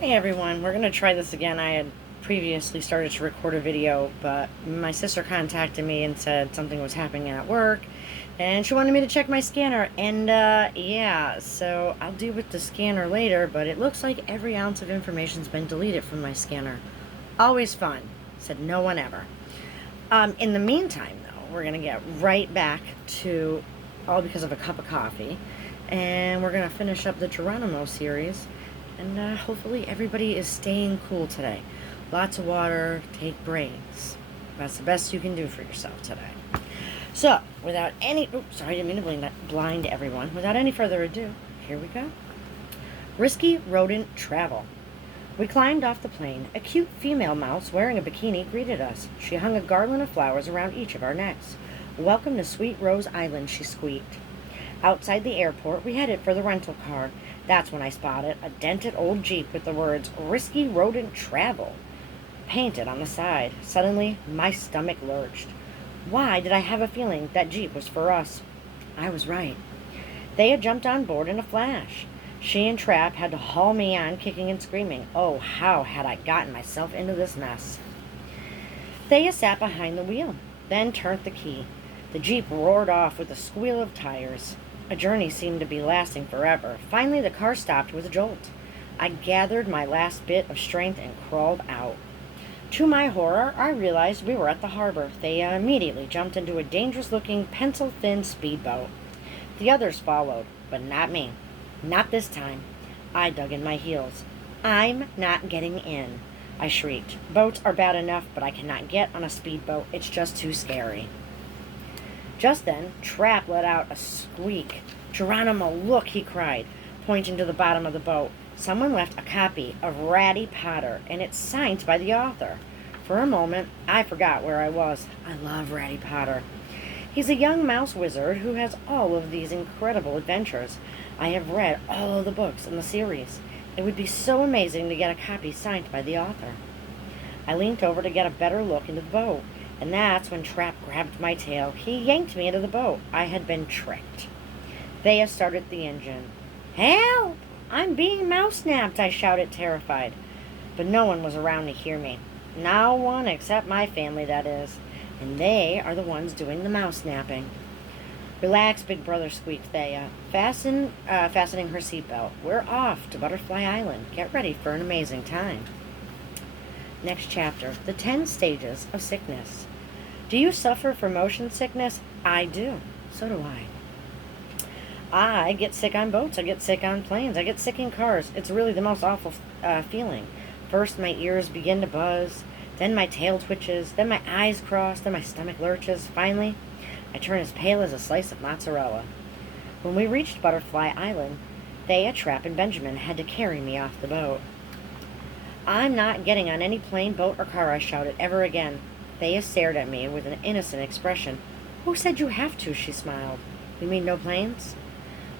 Hey everyone, we're going to try this again. I had previously started to record a video, but my sister contacted me and said something was happening at work, and she wanted me to check my scanner, and yeah, so I'll deal with the scanner later, but it looks like every ounce of information's been deleted from my scanner. Always fun, said no one ever. In the meantime, though, we're going to get right back to All Because of a Cup of Coffee, and we're going to finish up the Geronimo series. And hopefully everybody is staying cool today. Lots of water, take breaks. That's the best you can do for yourself today. So, without any... Oops, sorry, I didn't mean to blind everyone. Without any further ado, here we go. Risky rodent travel. We climbed off the plane. A cute female mouse wearing a bikini greeted us. She hung a garland of flowers around each of our necks. "Welcome to Sweet Rose Island," she squeaked. Outside the airport, we headed for the rental car. That's when I spotted a dented old Jeep with the words "Risky Rodent Travel" painted on the side. Suddenly, my stomach lurched. Why did I have a feeling that Jeep was for us? I was right. They had jumped on board in a flash. She and Trap had to haul me on, kicking and screaming. Oh, how had I gotten myself into this mess? Thea sat behind the wheel, then turned the key. The Jeep roared off with a squeal of tires. A journey seemed to be lasting forever. Finally, the car stopped with a jolt. I gathered my last bit of strength and crawled out. To my horror, I realized we were at the harbor. Thea immediately jumped into a dangerous-looking, pencil-thin speedboat. The others followed, but not me. Not this time. I dug in my heels. "I'm not getting in," I shrieked. "Boats are bad enough, but I cannot get on a speedboat. It's just too scary." Just then, Trap let out a squeak. "Geronimo, look," he cried, pointing to the bottom of the boat. Someone left a copy of Ratty Potter, and it's signed by the author. For a moment, I forgot where I was. I love Ratty Potter. He's a young mouse wizard who has all of these incredible adventures. I have read all of the books in the series. It would be so amazing to get a copy signed by the author. I leaned over to get a better look into the boat. And that's when Trap grabbed my tail. He yanked me into the boat. I had been tricked. Thea started the engine. "Help! I'm being mouse-snapped," I shouted, terrified. But no one was around to hear me. No one except my family, that is. And they are the ones doing the mouse-snapping. "Relax, big brother," squeaked Thea, fastening her seatbelt. "We're off to Butterfly Island. Get ready for an amazing time." Next chapter, the 10 stages of sickness. Do you suffer from motion sickness? I do. So do I get sick on boats. I get sick on planes. I get sick in cars. It's really the most awful feeling. First, my ears begin to buzz. Then my tail twitches. Then my eyes cross. Then my stomach lurches. Finally, I turn as pale as a slice of mozzarella. When we reached Butterfly Island, Thea, Trap, and Benjamin had to carry me off the boat. "I'm not getting on any plane, boat, or car," I shouted, "ever again." Thea stared at me with an innocent expression. "Who said you have to?" she smiled. "You mean no planes?"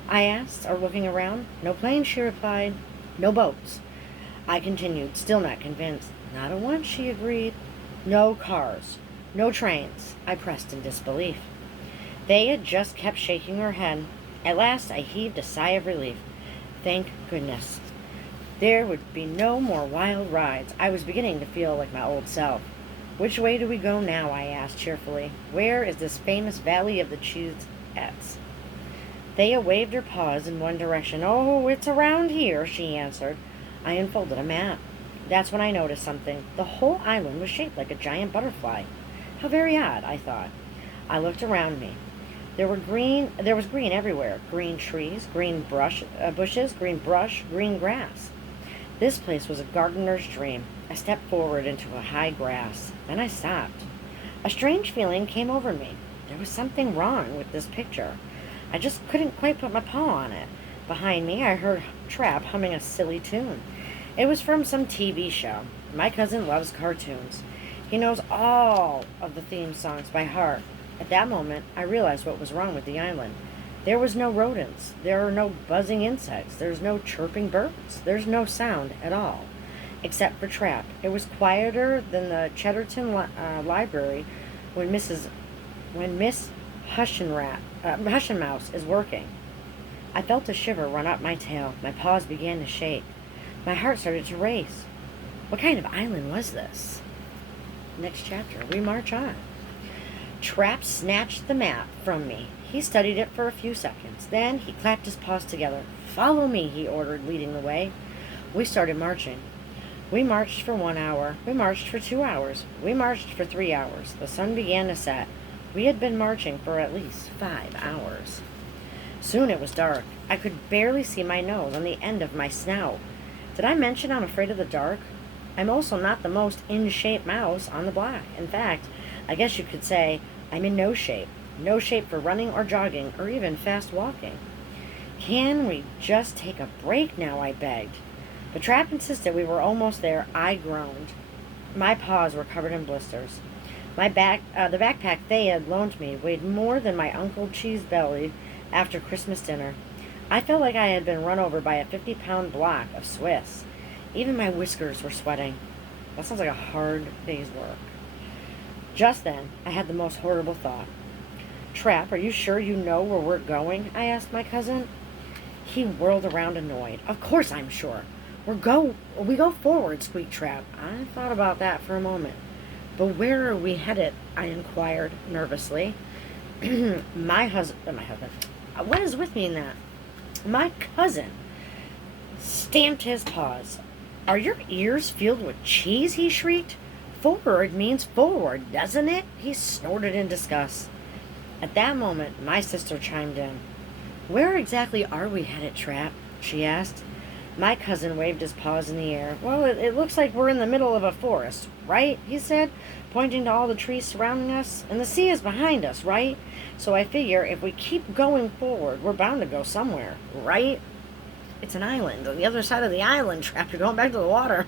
I asked, looking around. "No planes," she replied. "No boats," I continued, still not convinced. "Not a one," she agreed. "No cars. No trains," I pressed in disbelief. Thea just kept shaking her head. At last I heaved a sigh of relief. Thank goodness. There would be no more wild rides. I was beginning to feel like my old self. "Which way do we go now?" I asked cheerfully. "Where is this famous Valley of the Cheesettes?" Thea waved her paws in one direction. "Oh, it's around here," she answered. I unfolded a map. That's when I noticed something. The whole island was shaped like a giant butterfly. How very odd, I thought. I looked around me. There was green everywhere. Green trees, green bushes, green brush, green grass. This place was a gardener's dream. I stepped forward into a high grass. Then I stopped. A strange feeling came over me. There was something wrong with this picture. I just couldn't quite put my paw on it. Behind me, I heard Trap humming a silly tune. It was from some TV show. My cousin loves cartoons. He knows all of the theme songs by heart. At that moment, I realized what was wrong with the island. There was no rodents. There are no buzzing insects. There's no chirping birds. There's no sound at all, except for Trap. It was quieter than the Cheddarton library when Miss Hushenmouse is working. I felt a shiver run up my tail. My paws began to shake. My heart started to race. What kind of island was this? Next chapter, we march on. Trap snatched the map from me. He studied it for a few seconds. Then he clapped his paws together. Follow me, he ordered, leading the way. We started marching. We marched for 1 hour. We marched for 2 hours. We marched for 3 hours. The sun began to set. We had been marching for at least 5 hours. Soon it was dark. I could barely see my nose on the end of my snout. Did I mention I'm afraid of the dark? I'm also not the most in-shape mouse on the block. In fact, I guess you could say I'm in no shape. No shape for running or jogging or even fast walking. Can we just take a break now, I begged. The trap insisted we were almost there. I groaned. My paws were covered in blisters. The backpack they had loaned me weighed more than my Uncle Cheese belly after Christmas dinner. I felt like I had been run over by a 50-pound block of Swiss. Even my whiskers were sweating. That sounds like a hard day's work. Just then, I had the most horrible thought. Trap, are you sure you know where we're going? I asked my cousin. He whirled around annoyed. Of course I'm sure. We go forward, squeaked Trap. I thought about that for a moment. But where are we headed? I inquired nervously. My husband. What is with me in that? My cousin stamped his paws. Are your ears filled with cheese? He shrieked. Forward means forward, doesn't it? He snorted in disgust. At that moment, my sister chimed in. Where exactly are we headed, Trap? She asked. My cousin waved his paws in the air. Well, it looks like we're in the middle of a forest, right? He said, pointing to all the trees surrounding us. And the sea is behind us, right? So I figure if we keep going forward, we're bound to go somewhere, right? It's an island. On the other side of the island, Trap, you're going back to the water.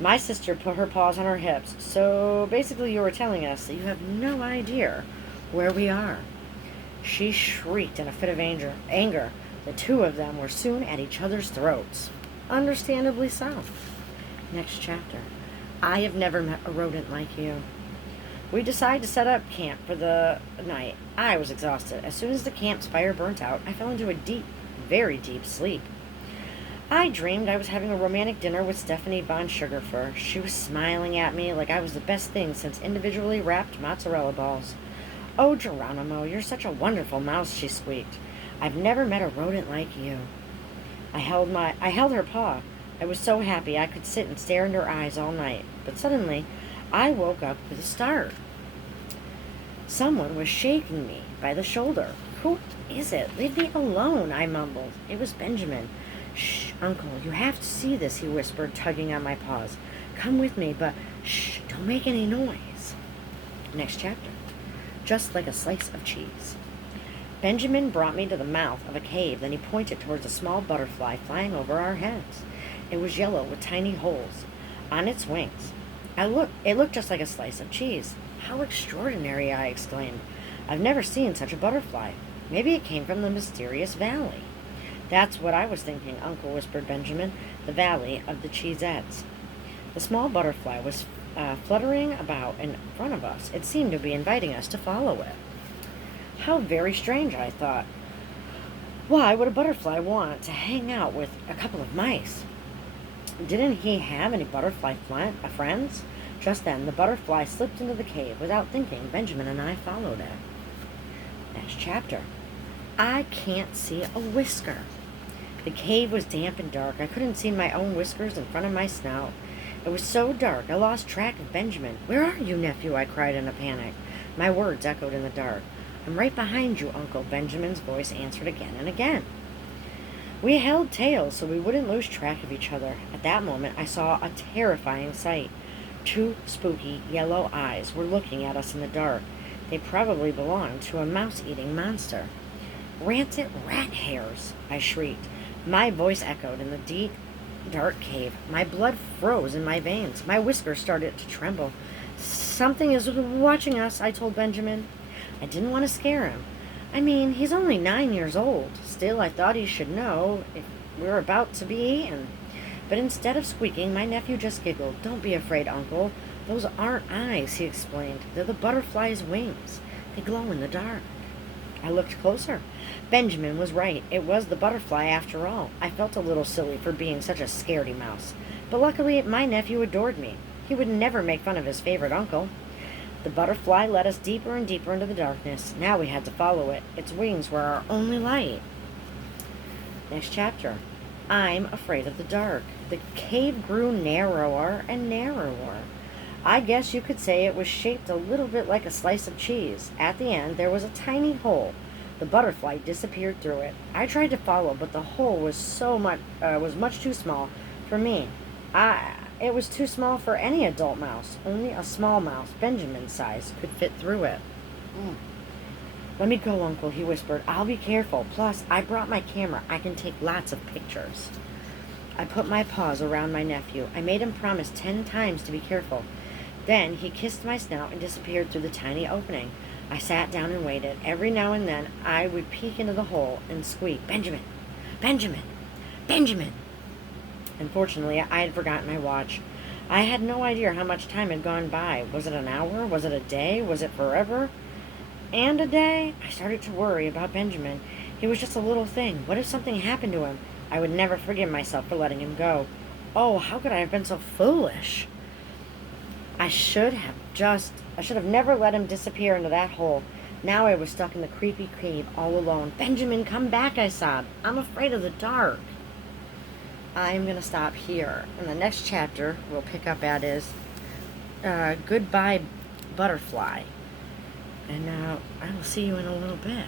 My sister put her paws on her hips. So basically you were telling us that you have no idea where we are. She shrieked in a fit of anger. The two of them were soon at each other's throats. Understandably so. Next chapter. I have never met a rodent like you. We decided to set up camp for the night. I was exhausted. As soon as the camp's fire burnt out, I fell into a deep, very deep sleep. I dreamed I was having a romantic dinner with Stephanie von Sugarfur. She was smiling at me like I was the best thing since individually wrapped mozzarella balls. Oh, Geronimo, you're such a wonderful mouse, she squeaked. I've never met a rodent like you. I held her paw. I was so happy I could sit and stare into her eyes all night. But suddenly, I woke up with a start. Someone was shaking me by the shoulder. Who is it? Leave me alone, I mumbled. It was Benjamin. Shh, Uncle, you have to see this, he whispered, tugging on my paws. Come with me, but shh, don't make any noise. Next chapter. Just like a slice of cheese. Benjamin brought me to the mouth of a cave, then he pointed towards a small butterfly flying over our heads. It was yellow with tiny holes on its wings. It looked just like a slice of cheese. How extraordinary, I exclaimed. I've never seen such a butterfly. Maybe it came from the mysterious valley. That's what I was thinking, Uncle, whispered Benjamin, the valley of the Cheesettes. The small butterfly was fluttering about in front of us. It seemed to be inviting us to follow it. How very strange, I thought. Why would a butterfly want to hang out with a couple of mice? Didn't he have any butterfly friends? Just then, the butterfly slipped into the cave. Without thinking, Benjamin and I followed it. Next chapter. I can't see a whisker. The cave was damp and dark. I couldn't see my own whiskers in front of my snout. It was so dark, I lost track of Benjamin. Where are you, nephew? I cried in a panic. My words echoed in the dark. I'm right behind you, Uncle, Benjamin's voice answered again and again. We held tails so we wouldn't lose track of each other. At that moment, I saw a terrifying sight. Two spooky yellow eyes were looking at us in the dark. They probably belonged to a mouse-eating monster. Rancid rat hairs, I shrieked. My voice echoed in the deep, dark cave. My blood froze in my veins. My whiskers started to tremble. Something is watching us, I told Benjamin. I didn't want to scare him. I mean, he's only 9 years old. Still, I thought he should know if we're about to be eaten. But instead of squeaking, my nephew just giggled. Don't be afraid, Uncle. Those aren't eyes, he explained. They're the butterfly's wings. They glow in the dark. I looked closer. Benjamin was right. It was the butterfly after all. I felt a little silly for being such a scaredy mouse. But luckily, my nephew adored me. He would never make fun of his favorite uncle. The butterfly led us deeper and deeper into the darkness. Now we had to follow it. Its wings were our only light. Next chapter. I'm afraid of the dark. The cave grew narrower and narrower. I guess you could say it was shaped a little bit like a slice of cheese. At the end, there was a tiny hole. The butterfly disappeared through it. I tried to follow, but the hole was much too small for me. It was too small for any adult mouse. Only a small mouse, Benjamin's size, could fit through it. Let me go, Uncle, he whispered. I'll be careful. Plus, I brought my camera. I can take lots of pictures. I put my paws around my nephew. I made him promise 10 times to be careful. Then he kissed my snout and disappeared through the tiny opening. I sat down and waited. Every now and then I would peek into the hole and squeak, Benjamin, Benjamin, Benjamin. Unfortunately, I had forgotten my watch. I had no idea how much time had gone by. Was it an hour? Was it a day? Was it forever? And a day? I started to worry about Benjamin. He was just a little thing. What if something happened to him? I would never forgive myself for letting him go. Oh, how could I have been so foolish? I should have never let him disappear into that hole. Now I was stuck in the creepy cave all alone. Benjamin, come back, I sobbed. I'm afraid of the dark. I'm going to stop here. And the next chapter we'll pick up at is Goodbye, Butterfly. And I will see you in a little bit.